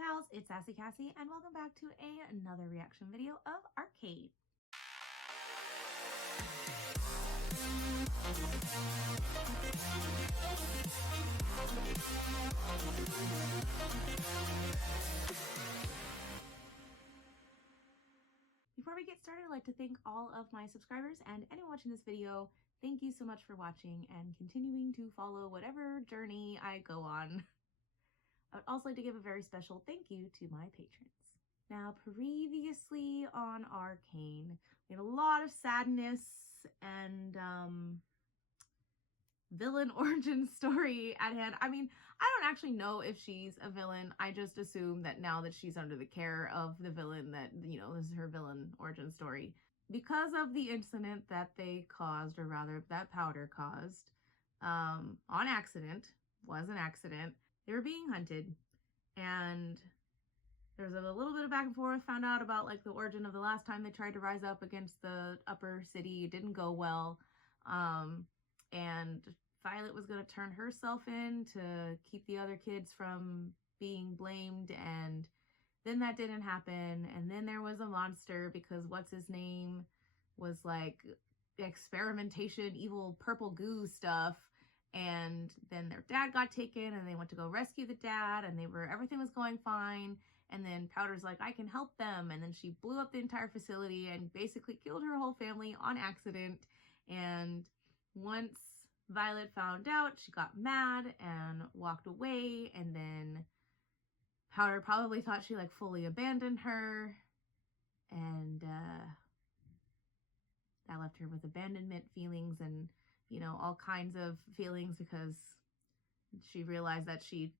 pals, it's Sassy Cassie, and welcome back to another reaction video of Arcane. Before we get started, I'd like to thank all of my subscribers and anyone watching this video. Thank you so much for watching and continuing to follow whatever journey I go on. I would also like to give a very special thank you to my patrons. Now, previously on Arcane, we had a lot of sadness and villain origin story at hand. I mean, I don't actually know if she's a villain. I just assume that now that she's under the care of the villain, that, you know, this is her villain origin story. Because of the incident that they caused, or rather that Powder caused, on accident, was an accident, they were being hunted, and there was a little bit of back and forth, found out about like the origin of the last time they tried to rise up against the upper city. It didn't go well, and Violet was going to turn herself in to keep the other kids from being blamed, and then that didn't happen. And then there was a monster because what's his name was like experimentation, evil purple goo stuff. And then their dad got taken and they went to go rescue the dad, and everything was going fine. And then Powder's like, I can help them. And then she blew up the entire facility and basically killed her whole family on accident. And once Violet found out, she got mad and walked away. And then Powder probably thought she like fully abandoned her. And that left her with abandonment feelings and, you know, all kinds of feelings because she realized that she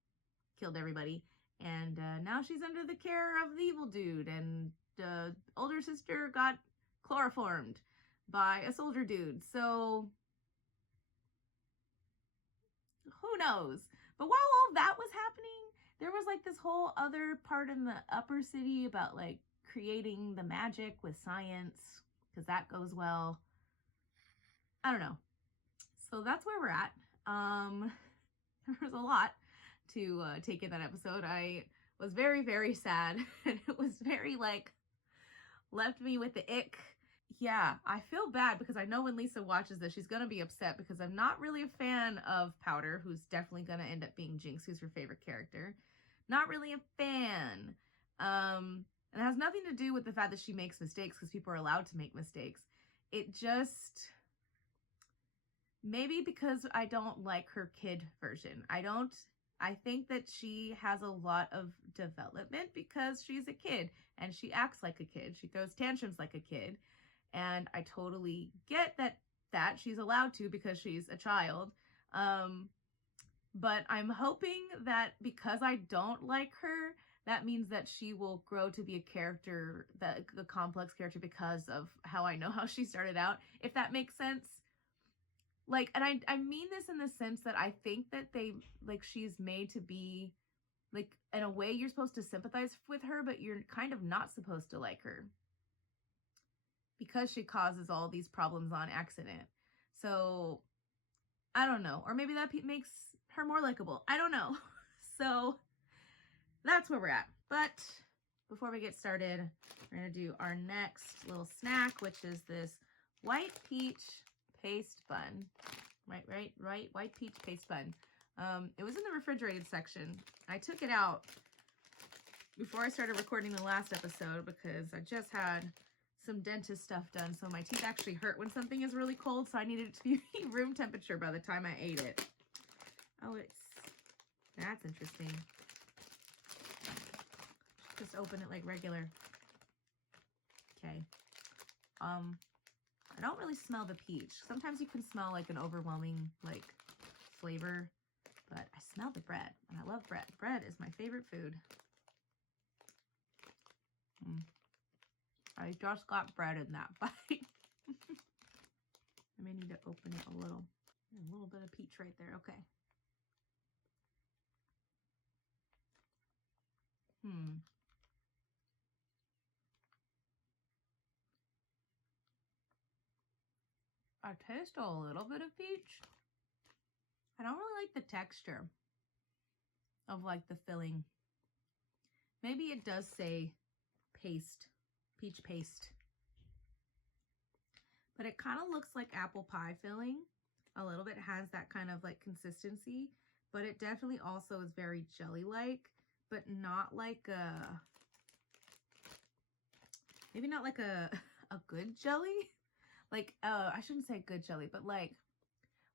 killed everybody. And now she's under the care of the evil dude. And the older sister got chloroformed by a soldier dude. So who knows? But while all that was happening, there was like this whole other part in the upper city about like creating the magic with science, because that goes well. I don't know. So that's where we're at. There was a lot to take in that episode. I was very, very sad. And it was very like, left me with the ick. Yeah, I feel bad because I know when Lisa watches this, she's going to be upset because I'm not really a fan of Powder, who's definitely going to end up being Jinx, who's her favorite character. Not really a fan. And it has nothing to do with the fact that she makes mistakes, because people are allowed to make mistakes. It just, maybe because I don't like her kid version. I think that she has a lot of development because she's a kid and she acts like a kid. She throws tantrums like a kid. And I totally get that she's allowed to because she's a child. But I'm hoping that because I don't like her, that means that she will grow to be a character, a complex character, because of how I know how she started out, if that makes sense. Like, and I mean this in the sense that I think that she's made to be, like, in a way you're supposed to sympathize with her, but you're kind of not supposed to like her, because she causes all these problems on accident. So, I don't know. Or maybe that makes her more likable. I don't know. So, that's where we're at. But before we get started, we're going to do our next little snack, which is this white peach paste bun. Right. White peach paste bun. It was in the refrigerated section. I took it out before I started recording the last episode because I just had some dentist stuff done. So my teeth actually hurt when something is really cold. So I needed it to be room temperature by the time I ate it. Oh, that's interesting. Just open it like regular. Okay. I don't really smell the peach. Sometimes you can smell like an overwhelming like flavor, but I smell the bread, and I love bread. Bread is my favorite food. I just got bread in that bite. I may need to open it a little bit of peach right there. Okay. I taste a little bit of peach. I don't really like the texture of like the filling. Maybe it does say paste, peach paste. But it kind of looks like apple pie filling. A little bit has that kind of like consistency, but it definitely also is very jelly-like, but not like a, maybe not like a good jelly. Like, I shouldn't say good jelly, but like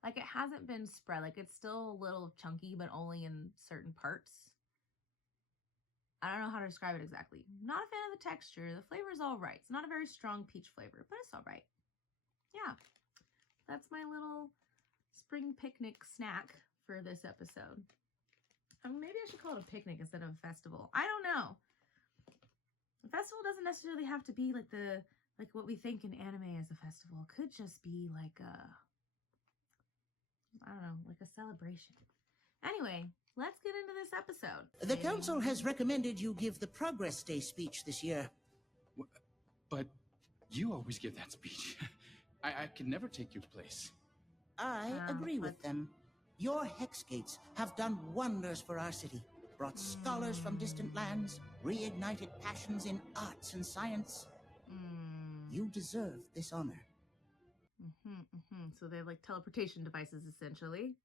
it hasn't been spread. Like it's still a little chunky, but only in certain parts. I don't know how to describe it exactly. Not a fan of the texture. The flavor is all right. It's not a very strong peach flavor, but it's all right. Yeah, that's my little spring picnic snack for this episode. Maybe I should call it a picnic instead of a festival. I don't know. A festival doesn't necessarily have to be like what we think in anime as a festival. It could just be like a, I don't know, like a celebration. Anyway, let's get into this episode. The council has recommended you give the Progress Day speech this year. But you always give that speech. I can never take your place. I agree with them. Your hex gates have done wonders for our city. Brought scholars from distant lands, reignited passions in arts and science. You deserve this honor. So they have like teleportation devices, essentially.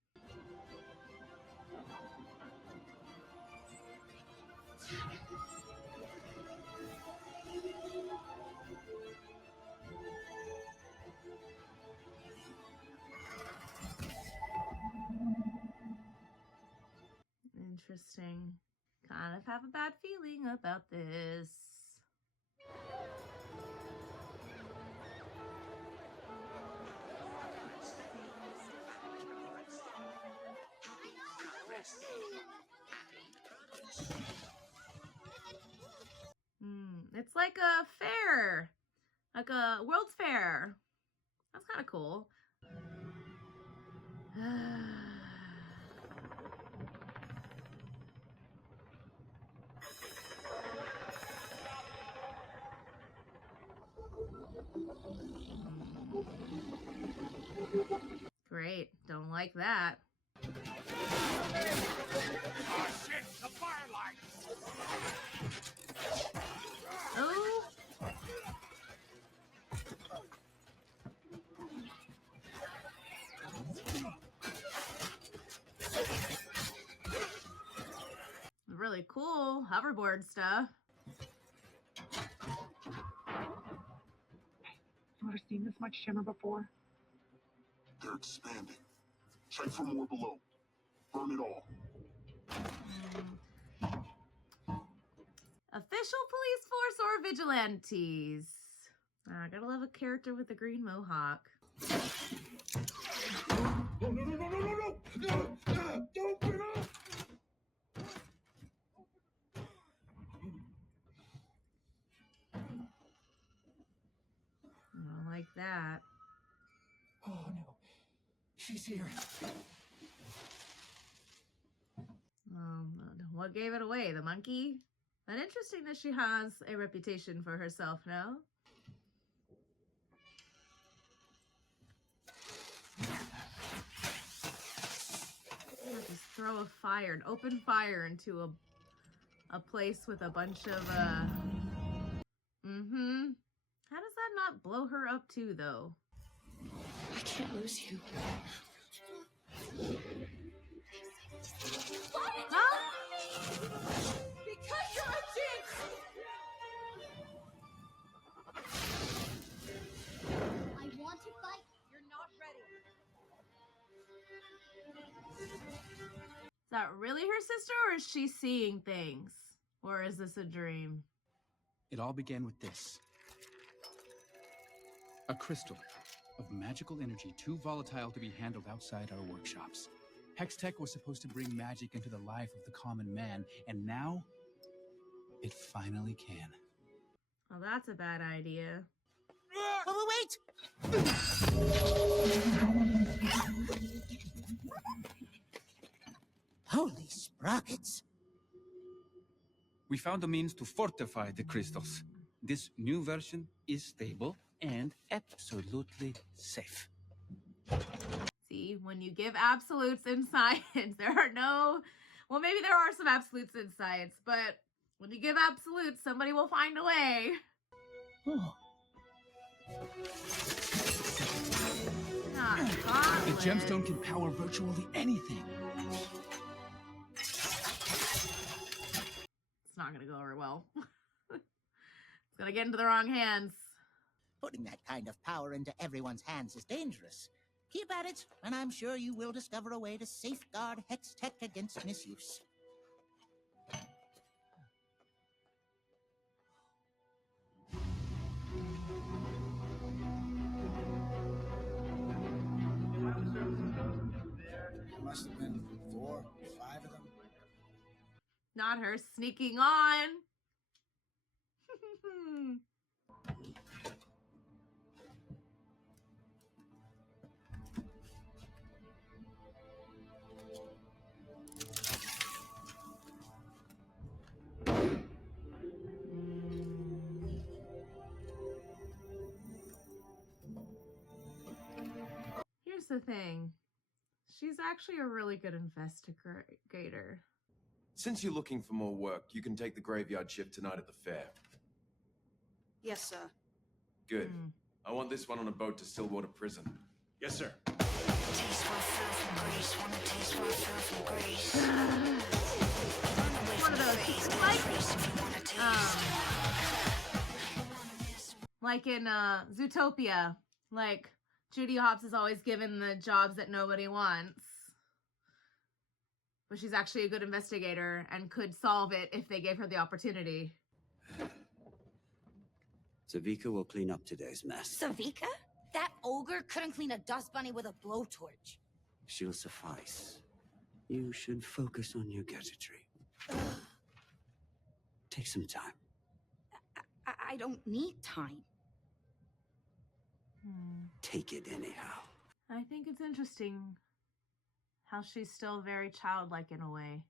Interesting. Kind of have a bad feeling about this. It's like a fair, like a World's Fair. That's kind of cool. Great, don't like that. Oh shit, the firelight! Oh. Really cool hoverboard stuff. You ever seen this much shimmer before? They're expanding. Check for more below. Burn it all. Official police force or vigilantes? I gotta love a character with a green mohawk. No, no, no, no, no, no, no! No! Don't open up! I don't like that. Oh no, she's here. What gave it away? The monkey? But interesting that she has a reputation for herself, no? Just throw a fire, an open fire into a place with a bunch of, How does that not blow her up too, though? I can't lose you. Huh? Because you're a jinx! I want to fight. You're not ready. Is that really her sister, or is she seeing things? Or is this a dream? It all began with this. A crystal of magical energy too volatile to be handled outside our workshops. Hextech was supposed to bring magic into the life of the common man, and now it finally can. Well, that's a bad idea. Oh, wait! Holy sprockets! We found a means to fortify the crystals. This new version is stable and absolutely safe. See, when you give absolutes in science, there are no... Well, maybe there are some absolutes in science, but When you give absolutes, somebody will find a way. Oh. The gemstone can power virtually anything. It's not gonna go over well. It's gonna get into the wrong hands. Putting that kind of power into everyone's hands is dangerous. Keep at it, and I'm sure you will discover a way to safeguard Hex Tech against misuse. There must have been 4 or 5 of them. Not her sneaking on. Here's the thing. She's actually a really good investigator. Since you're looking for more work, you can take the graveyard shift tonight at the fair. Yes, sir. Good. I want this one on a boat to Stillwater Prison. Yes, sir. One of those, like in Zootopia, like Judy Hopps is always given the jobs that nobody wants, but she's actually a good investigator and could solve it if they gave her the opportunity. Savika will clean up today's mess. Savika? That ogre couldn't clean a dust bunny with a blowtorch. She'll suffice. You should focus on your gadgetry. Take some time. I don't need time. Take it anyhow. I think it's interesting how she's still very childlike in a way,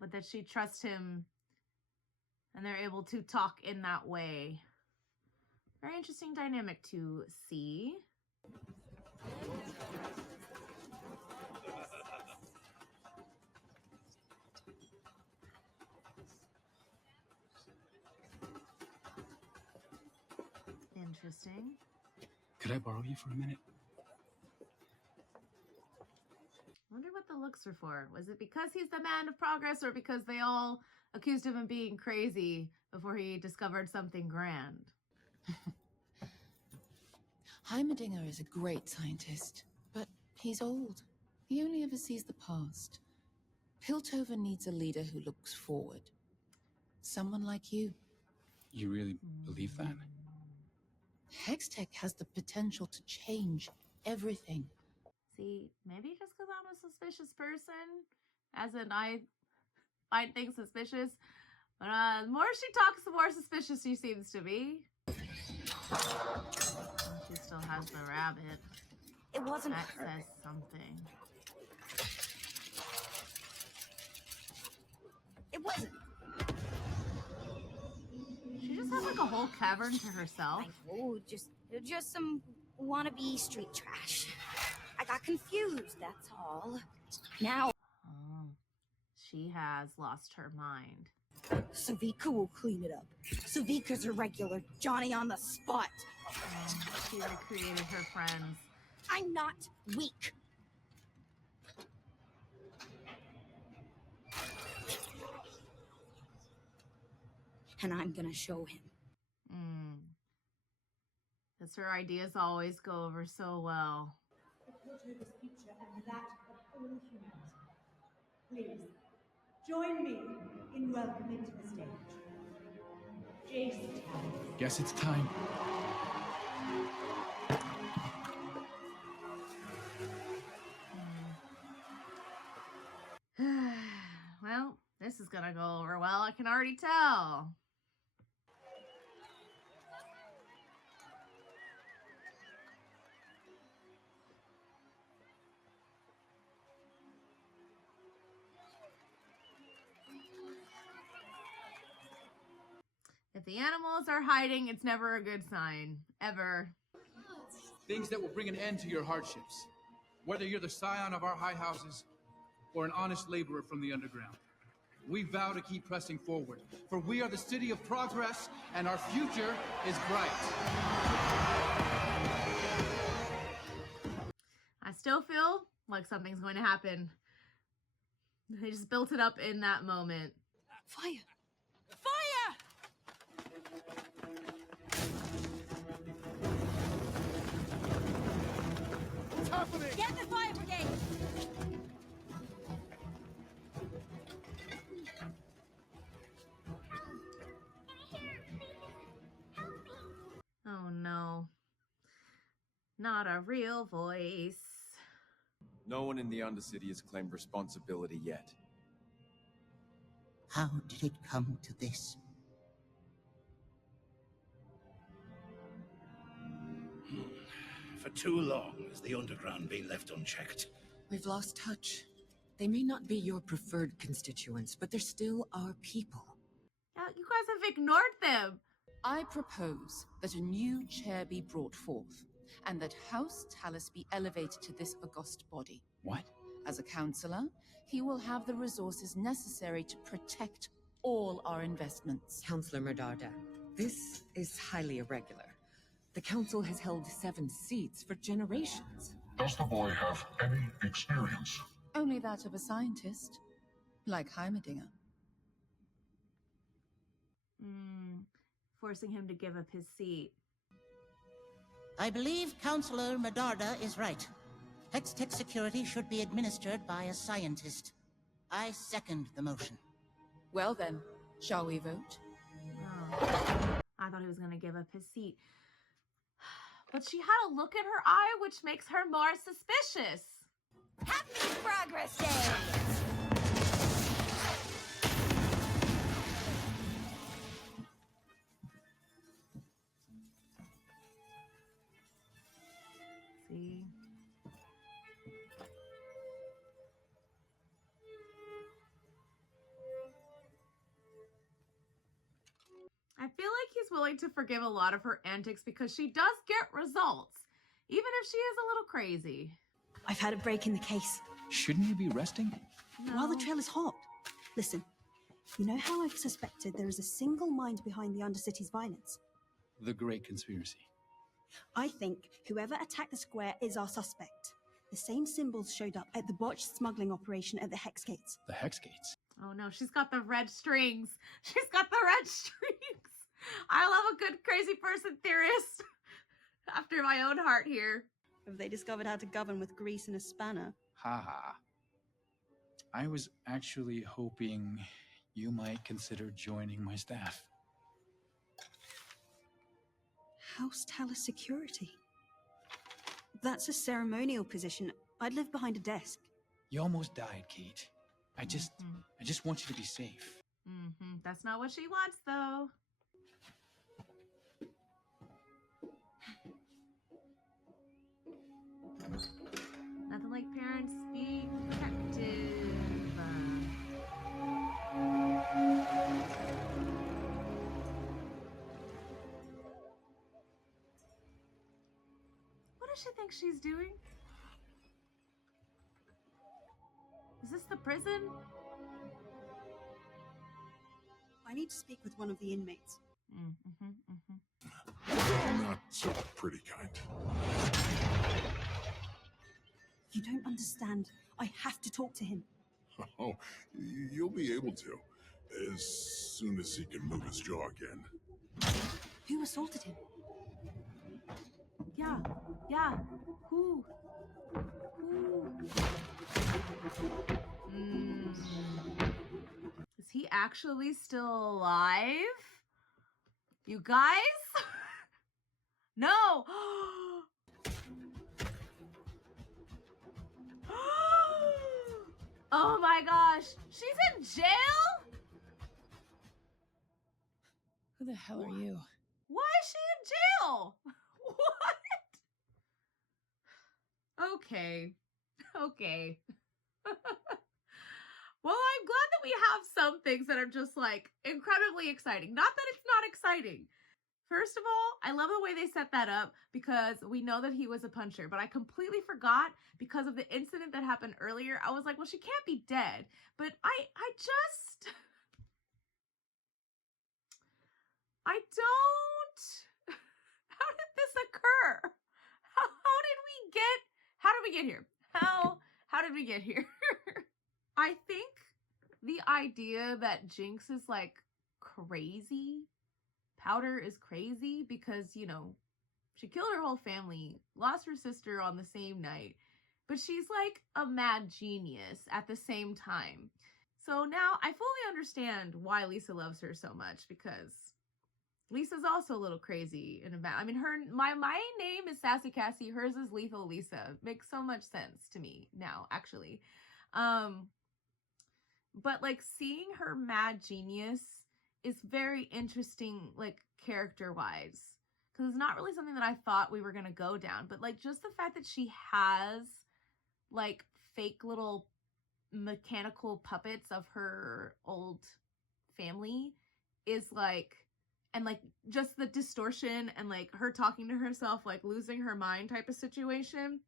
but that she trusts him and they're able to talk in that way. Very interesting dynamic to see. Interesting. Could I borrow you for a minute? Wonder what the looks were for. Was it because he's the man of progress, or because they all accused him of being crazy before he discovered something grand? Heimerdinger is a great scientist, but he's old. He only ever sees the past. Piltover needs a leader who looks forward. Someone like you. You really believe that? Hextech has the potential to change everything. See, maybe just because I'm a suspicious person, as in I find things suspicious, but the more she talks, the more suspicious she seems to be. She still has the rabbit. It wasn't that her. says something. It wasn't. She just has like a whole cavern to herself. Oh, just some wannabe street trash. I got confused, that's all. Now... Oh, she has lost her mind. Savika will clean it up. Savika's a regular Johnny on the spot. She recreated her friends. I'm not weak. And I'm gonna show him. Because her ideas always go over so well. Piltover's future and that of all humans. Please, join me in welcoming to the stage Jason. Guess it's time. Well, this is gonna go over well, I can already tell. If the animals are hiding, it's never a good sign. Ever. Things that will bring an end to your hardships. Whether you're the scion of our high houses or an honest laborer from the underground. we vow to keep pressing forward, for we are the city of progress, and our future is bright. I still feel like something's going to happen. They just built it up in that moment. Fire! Fire! What's happening? Get the fire brigade! Oh no. Not a real voice. No one in the Undercity has claimed responsibility yet. How did it come to this? For too long has the underground been left unchecked. We've lost touch. They may not be your preferred constituents, but they're still our people. Yeah, you guys have ignored them. I propose that a new chair be brought forth, and that House Talus be elevated to this august body. What? As a councillor, he will have the resources necessary to protect all our investments. Councillor Merdarda, this is highly irregular. The council has held 7 seats for generations. Does the boy have any experience? Only that of a scientist, like Heimerdinger. Forcing him to give up his seat. I believe Councillor Medarda is right. Hextech security should be administered by a scientist. I second the motion. Well then, shall we vote? Oh, I thought he was going to give up his seat. But she had a look in her eye which makes her more suspicious. Happy Progress Day! See? I feel like he's willing to forgive a lot of her antics because she does get results, even if she is a little crazy. I've had a break in the case. Shouldn't you be resting? No. While the trail is hot. Listen, you know how I've suspected there is a single mind behind the Undercity's violence? The Great Conspiracy. I think whoever attacked the square is our suspect. The same symbols showed up at the botched smuggling operation at the Hex Gates. The Hex Gates? Oh no, she's got the red strings. She's got the red strings. I love a good crazy person theorist. After my own heart here. Have they discovered how to govern with grease and a spanner? Haha. I was actually hoping you might consider joining my staff. House Talus Security. That's a ceremonial position. I'd live behind a desk. You almost died, Kate. I just want you to be safe. That's not what she wants, though. Nothing like parents being protective. What does she think she's doing? Is this the prison? I need to speak with one of the inmates. Not so pretty kind. You don't understand. I have to talk to him. Oh, you'll be able to, as soon as he can move his jaw again. Who assaulted him? Yeah. Who? Is he actually still alive? You guys? No! Oh my gosh! She's in jail? Who the hell are you? Why is she in jail? What? Okay. Well, I'm glad that we have some things that are just like incredibly exciting. Not that it's not exciting. First of all, I love the way they set that up because we know that he was a puncher, but I completely forgot because of the incident that happened earlier. I was like, well, she can't be dead. But I don't. How did this occur? How did we get here? How did we get here? I think the idea that Jinx is like crazy, Powder is crazy because, you know, she killed her whole family, lost her sister on the same night, but she's like a mad genius at the same time. So now I fully understand why Lisa loves her so much, because Lisa's also a little crazy in a I mean, my name is Sassy Kassie, hers is Lethal Lisa. Makes so much sense to me now, actually. But like seeing her mad genius is very interesting, like character-wise, because it's not really something that I thought we were gonna go down. But like just the fact that she has like fake little mechanical puppets of her old family is like, and like just the distortion and like her talking to herself, like losing her mind type of situation,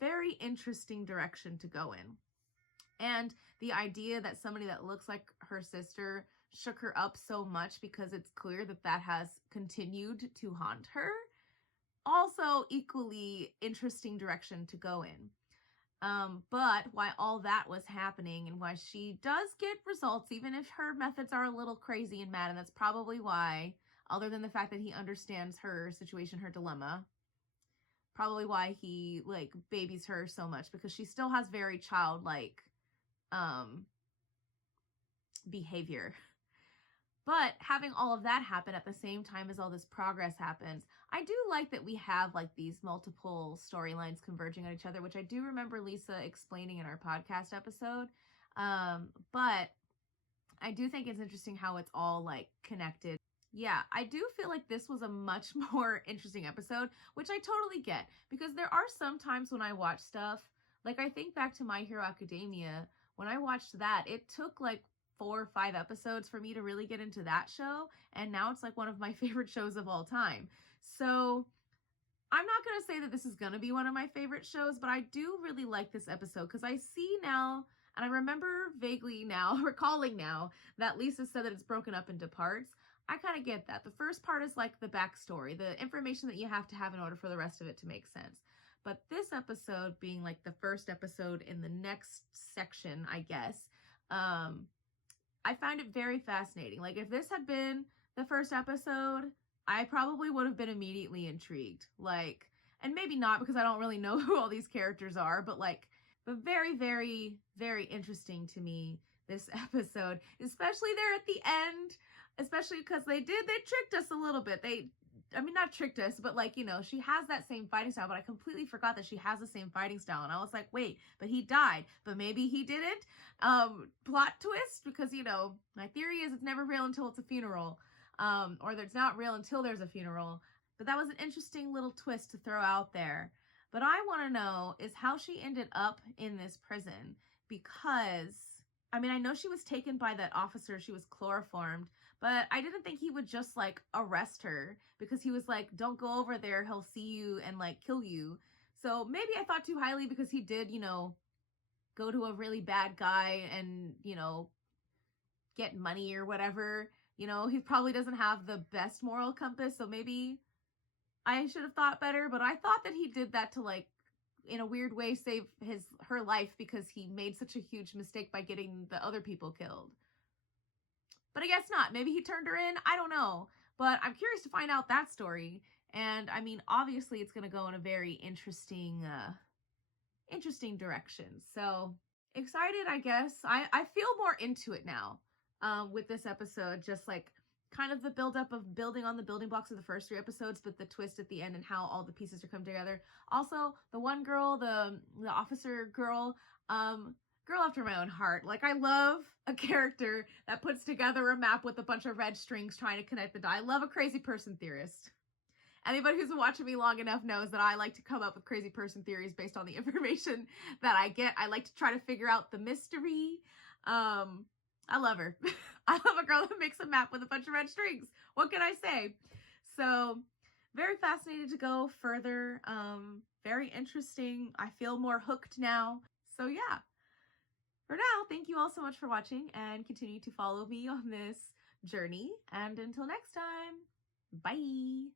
very interesting direction to go in. And the idea that somebody that looks like her sister shook her up so much because it's clear that that has continued to haunt her, also equally interesting direction to go in. But while all that was happening and why she does get results, even if her methods are a little crazy and mad, and that's probably why, other than the fact that he understands her situation, her dilemma, probably why he like babies her so much, because she still has very childlike behavior. But having all of that happen at the same time as all this progress happens, I do like that we have like these multiple storylines converging on each other, which I do remember Lisa explaining in our podcast episode. But I do think it's interesting how it's all like connected. Yeah, I do feel like this was a much more interesting episode, which I totally get, because there are some times when I watch stuff, like I think back to My Hero Academia. When I watched that, it took like 4 or 5 episodes for me to really get into that show, and now it's like one of my favorite shows of all time. So I'm not going to say that this is going to be one of my favorite shows, but I do really like this episode because I see now, and I remember vaguely now, recalling now, that Lisa said that it's broken up into parts. I kind of get that. The first part is like the backstory, the information that you have to have in order for the rest of it to make sense. But this episode being like the first episode in the next section, I guess, I find it very fascinating. Like if this had been the first episode, I probably would have been immediately intrigued. Like, and maybe not because I don't really know who all these characters are, but very, very, very interesting to me, this episode, especially there at the end, especially because they tricked us a little bit. Not tricked us, but like, you know, she has that same fighting style, but I completely forgot that she has the ssame fighting style. And I was like, wait, but he died, but maybe he didn't. Plot twist, because, you know, my theory is it's never real until it's a funeral, or it's not real until there's a funeral. But that was an interesting little twist to throw out there. But I want to know is how she ended up in this prison, because, I mean, I know she was taken by that officer. She was chloroformed. But I didn't think he would just, like, arrest her, because he was like, don't go over there, he'll see you and, like, kill you. So maybe I thought too highly because he did, you know, go to a really bad guy and, you know, get money or whatever. You know, he probably doesn't have the best moral compass, so maybe I should have thought better. But I thought that he did that to, like, in a weird way, save her life, because he made such a huge mistake by getting the other people killed. But I guess not. Maybe he turned her in. I don't know. But I'm curious to find out that story. And I mean, obviously it's going to go in a very interesting direction. So excited, I guess. I feel more into it now with this episode. Just like kind of the buildup of building on the building blocks of the first 3 episodes, but the twist at the end and how all the pieces are coming together. Also, the one girl, the officer girl, girl after my own heart. Like, I love a character that puts together a map with a bunch of red strings trying to connect the dots. I love a crazy person theorist. Anybody who's been watching me long enough knows that I like to come up with crazy person theories based on the information that I get. I like to try to figure out the mystery. I love her. I love a girl that makes a map with a bunch of red strings. What can I say? So very fascinated to go further. Very interesting. I feel more hooked now. So yeah. For now, thank you all so much for watching and continue to follow me on this journey. And until next time, bye!